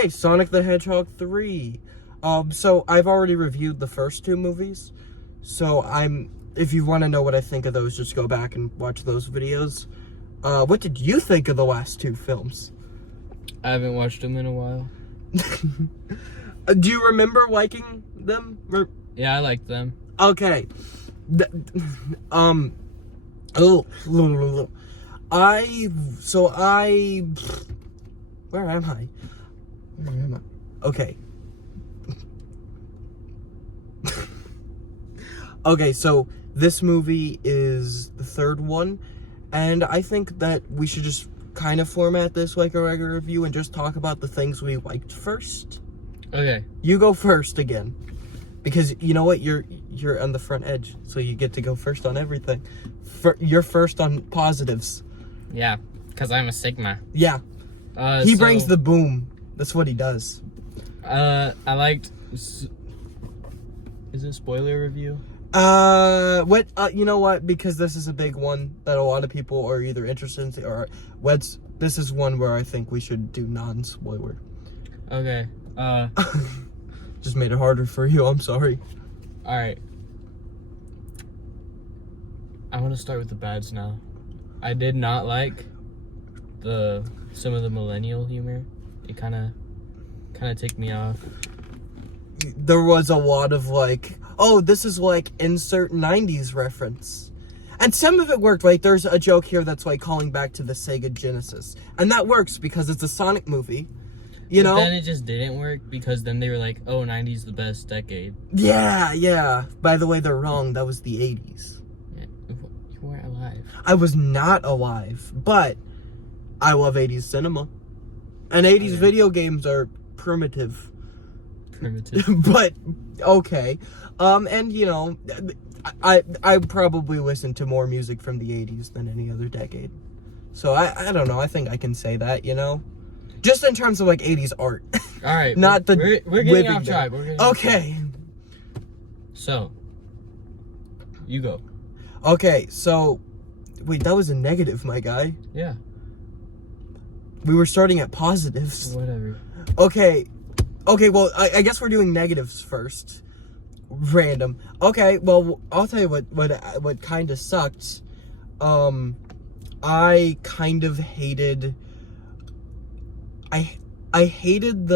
Hey, Sonic the Hedgehog 3. So I've already reviewed the first two movies. So if you want to know what I think of those, just go back and watch those videos. What did you think of the last two films? I haven't watched them in a while. Do you remember liking them? Yeah, I liked them. Okay. Where am I? Okay. Okay, so this movie is the third one, and I think that we should just kind of format this like a regular review and just talk about the things we liked first. Okay. You go first again. Because you know what? You're on the front edge, so you get to go first on everything. You're first on positives. Yeah, because I'm a Sigma. Yeah. He brings the boom. That's what he does. I liked... Is it spoiler review? You know what? Because this is a big one that a lot of people are either interested in, or this is one where I think we should do non-spoiler. Okay. Just made it harder for you. I'm sorry. All right. I want to start with the bads now. I did not like some of the millennial humor. It kind of ticked me off. There was a lot of like, oh, this is like insert 90s reference. And some of it worked, right? There's a joke here that's like calling back to the Sega Genesis. And that works because it's a Sonic movie. You know? Then it just didn't work because then they were like, oh, 90s the best decade. Yeah. By the way, they're wrong. That was the 80s. Yeah, you weren't alive. I was not alive, but I love 80s cinema. And 80s video games are primitive. But, okay. And, you know, I probably listen to more music from the 80s than any other decade. So, I don't know. I think I can say that, you know? Just in terms of, like, 80s art. All right. Not the we're getting off track. Okay. So, you go. Okay, so... Wait, that was a negative, my guy. Yeah. We were starting at positives. Whatever. Okay, well, I guess we're doing negatives first. Random. Okay, well, I'll tell you what kind of sucked. I kind of hated... I hated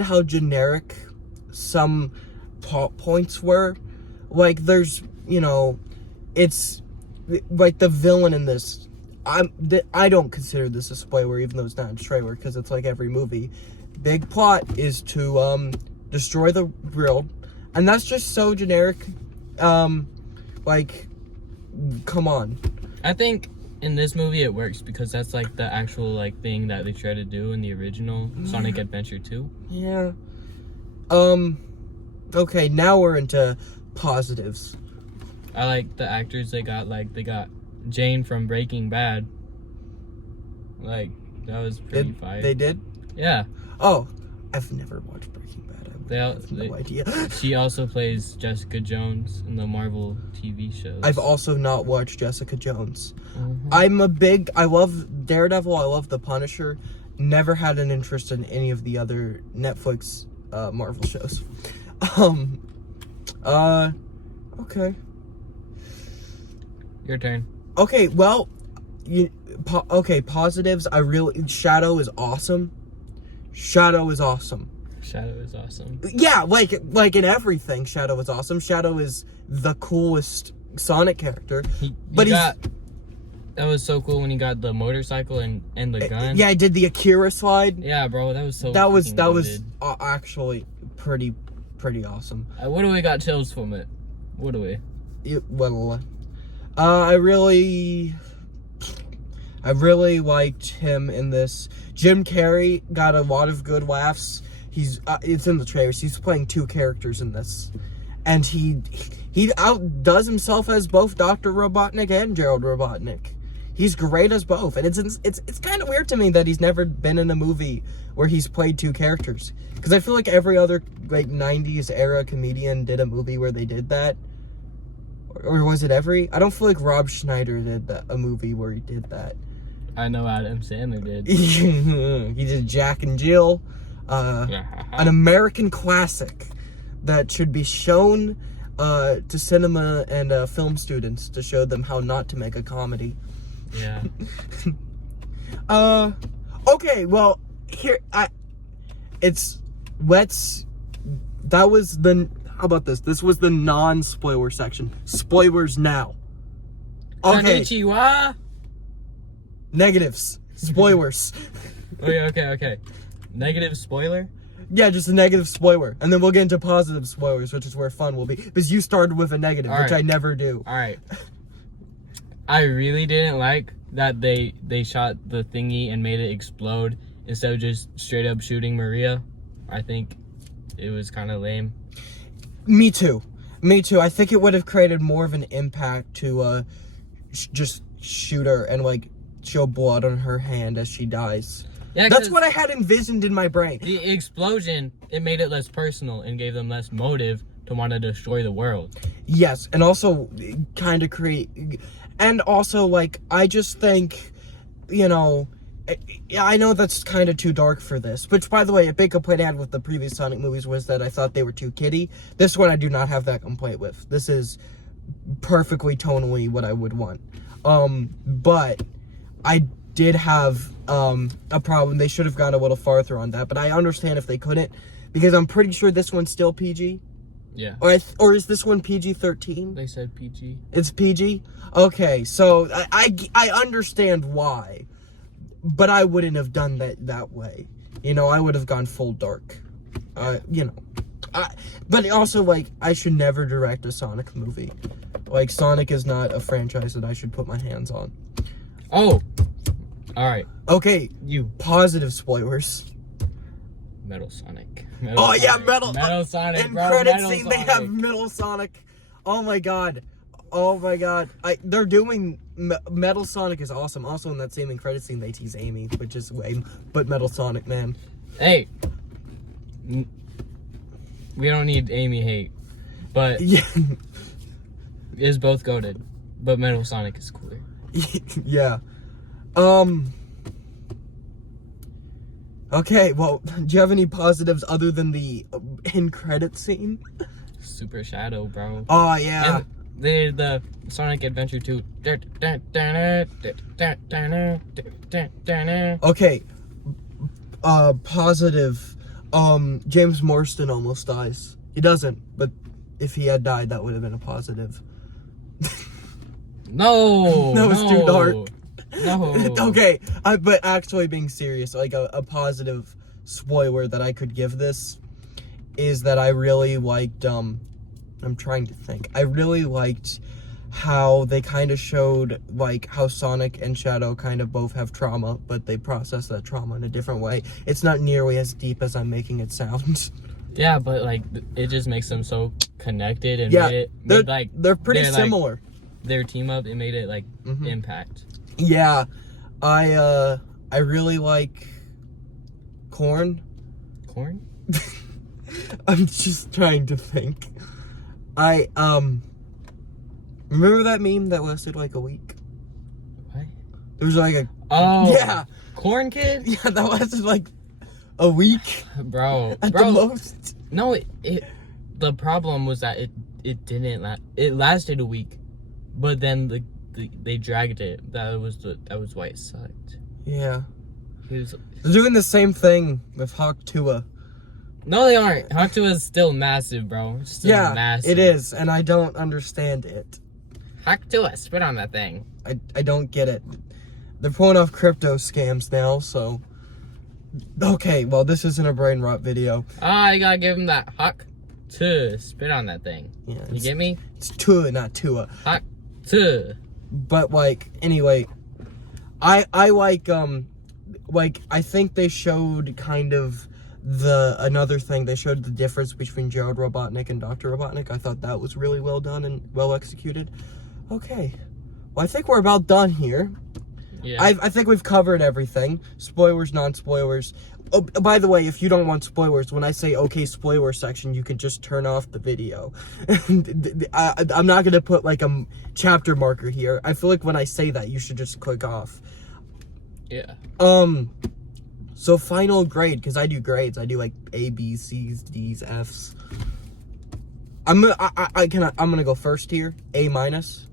how generic some points were. Like, there's, you know, it's like the villain in this. I don't consider this a spoiler, even though it's not a trailer, because it's like every movie. Big plot is to destroy the world, and that's just so generic. Like, come on. I think in this movie it works because that's like the actual like thing that they try to do in the original Sonic Adventure 2. Yeah. Okay, now we're into positives. I like the actors they got. Like, they got Jane from Breaking Bad. Like, that was pretty fire. They did? Yeah. Oh, I've never watched Breaking Bad. I have no idea. She also plays Jessica Jones in the Marvel TV shows. I've also not watched Jessica Jones. Mm-hmm. I love Daredevil, I love The Punisher. Never had an interest in any of the other Netflix Marvel shows. Okay. Your turn. Okay, well, positives. Shadow is awesome. Shadow is awesome. Yeah, like in everything, Shadow is awesome. Shadow is the coolest Sonic character. That was so cool when he got the motorcycle and the gun. Yeah, I did the Akira slide. Yeah, bro, that was so. That was actually pretty awesome. What do we got chills from it? What do we? I really liked him in this. Jim Carrey got a lot of good laughs. It's in the trailers. He's playing two characters in this, and he outdoes himself as both Dr. Robotnik and Gerald Robotnik. He's great as both, and it's kind of weird to me that he's never been in a movie where he's played two characters. Because I feel like every other like 90s era comedian did a movie where they did that. Or was it every? I don't feel like Rob Schneider did a movie where he did that. I know Adam Sandler did. He did Jack and Jill, an American classic that should be shown to cinema and film students to show them how not to make a comedy. Yeah. Okay, well, how about this? This was the non-spoiler section. Spoilers now. Okay. Konnichiwa. Negatives. Spoilers. Okay. Negative spoiler? Yeah, just a negative spoiler. And then we'll get into positive spoilers, which is where fun will be. Because you started with a negative, which I never do. Alright. I really didn't like that they shot the thingy and made it explode instead of just straight up shooting Maria. I think it was kind of lame. Me too. I think it would have created more of an impact to just shoot her and like show blood on her hand as she dies. Yeah, that's what I had envisioned in my brain. The explosion, it made it less personal and gave them less motive to want to destroy the world. Yes, and also kind of create... And also, like, I just think, you know... I know that's kind of too dark for this. Which, by the way, a big complaint I had with the previous Sonic movies was that I thought they were too kiddie. This one I do not have that complaint with. This is perfectly tonally what I would want. But I did have a problem. They should have gone a little farther on that, but I understand if they couldn't, because I'm pretty sure this one's still PG. Yeah. Or is this one PG-13? They said PG. It's PG? Okay, so I understand why, but I wouldn't have done that way. You know, I would have gone full dark. You know. But also, like, I should never direct a Sonic movie. Like, Sonic is not a franchise that I should put my hands on. Oh! Alright. Okay, you. Positive spoilers. Metal Sonic. Yeah, Metal Sonic, in bro. credit Metal scene, Sonic. they have Metal Sonic. Oh my god. They're doing... Metal Sonic is awesome. Also, in that same credit scene, they tease Amy, which is lame. But Metal Sonic, man. Hey. We don't need Amy hate. But... Yeah. It's both goated. But Metal Sonic is cooler. Yeah. Okay, well, do you have any positives other than the end credit scene? Super Shadow, bro. Oh, yeah. And the Sonic Adventure 2. Okay. Positive. James Marsden almost dies. He doesn't, but if he had died, that would have been a positive. No! That was too dark. No. Okay, but actually being serious, like a positive spoiler that I could give this is that I really liked, I'm trying to think. I really liked how they kind of showed, like, how Sonic and Shadow kind of both have trauma, but they process that trauma in a different way. It's not nearly as deep as I'm making it sound. Yeah, but, like, it just makes them so connected and they're pretty similar. Like, their team up, it made it, like, impact. Yeah, I really like corn. Corn? I'm just trying to think. Remember that meme that lasted like a week? What? There was like a... Oh! Yeah! Corn Kid? Yeah, that lasted like a week. Bro. At the most. No, the problem was that it didn't last. It lasted a week, but then they dragged it. That was why it sucked. Yeah. They're doing the same thing with Hawk Tua. No, they aren't. Hawk Tua is still massive, bro. It's still massive. It is, and I don't understand it. Hawk Tua, spit on that thing. I don't get it. They're pulling off crypto scams now, so... Okay, well, this isn't a brain rot video. You gotta give him that Hawk Tua, spit on that thing. Yeah, you get me? It's Tua, not Tua. Hawk Tua. But, like, anyway, I like, I think they showed kind of another thing. They showed the difference between Gerald Robotnik and Dr. Robotnik. I thought that was really well done and well executed. Okay. Well, I think we're about done here. Yeah. I think we've covered everything. Spoilers, non-spoilers. Oh, by the way, if you don't want spoilers, when I say okay spoiler section, you can just turn off the video. I'm not going to put like a chapter marker here. I feel like when I say that, you should just click off. Yeah. So final grade, because I do grades. I do like A, B, C's, D's, F's. I'm gonna go first here. A minus.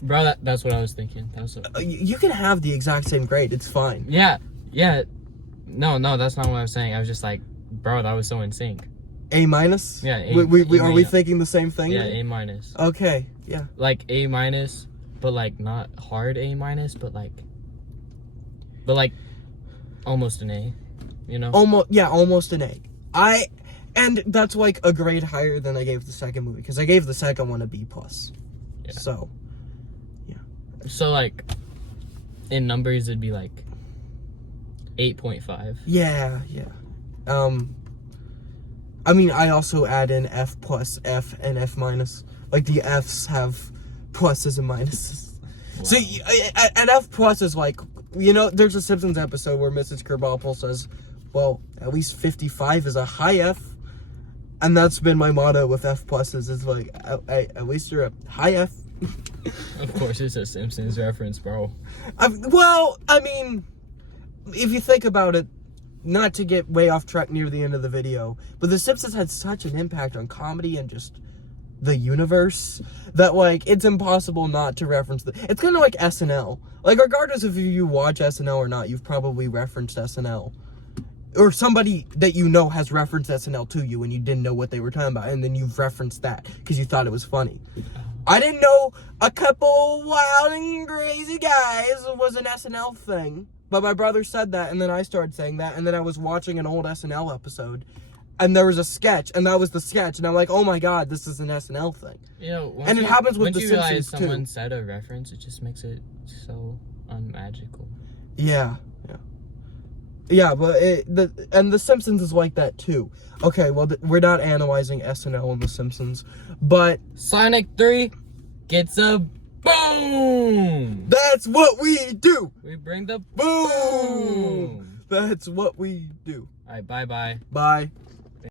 Bro, that's what I was thinking. You can have the exact same grade. It's fine. Yeah. No, that's not what I was saying. I was just like, bro, that was so in sync. A minus. Yeah. Are we thinking the same thing? Yeah, A minus. Okay. Yeah. Like A minus, but like not hard A minus, but like almost an A. You know. Almost an A. And that's like a grade higher than I gave the second movie, because I gave the second one a B plus. Yeah. So. So like, in numbers it'd be like 8.5. Yeah. I mean, I also add in F plus, F, and F minus. Like, the Fs have pluses and minuses. Wow. So, an F plus is like, there's a Simpsons episode where Mrs. Krabappel says, well, at least 55 is a high F. And that's been my motto with F pluses, is like, at least you're a high F. Of course, it's a Simpsons reference, bro. Well, I mean, if you think about it, not to get way off track near the end of the video, but The Simpsons had such an impact on comedy and just the universe that, like, it's impossible not to reference it's kind of like SNL. Like, regardless of if you watch SNL or not, you've probably referenced SNL. Or somebody that you know has referenced SNL to you and you didn't know what they were talking about, and then you've referenced that because you thought it was funny. I didn't know a couple wild and crazy guys was an SNL thing, but my brother said that, and then I started saying that, and then I was watching an old SNL episode, and there was a sketch, and that was the sketch, and I'm like, oh my god, this is an SNL thing. And it happens with The Simpsons too. Once you realize someone said a reference, it just makes it so unmagical. Yeah, but The Simpsons is like that too. Okay, well, we're not analyzing SNL and The Simpsons, but Sonic 3 gets a boom! That's what we do! We bring the boom! That's what we do. Alright, bye-bye. Bye.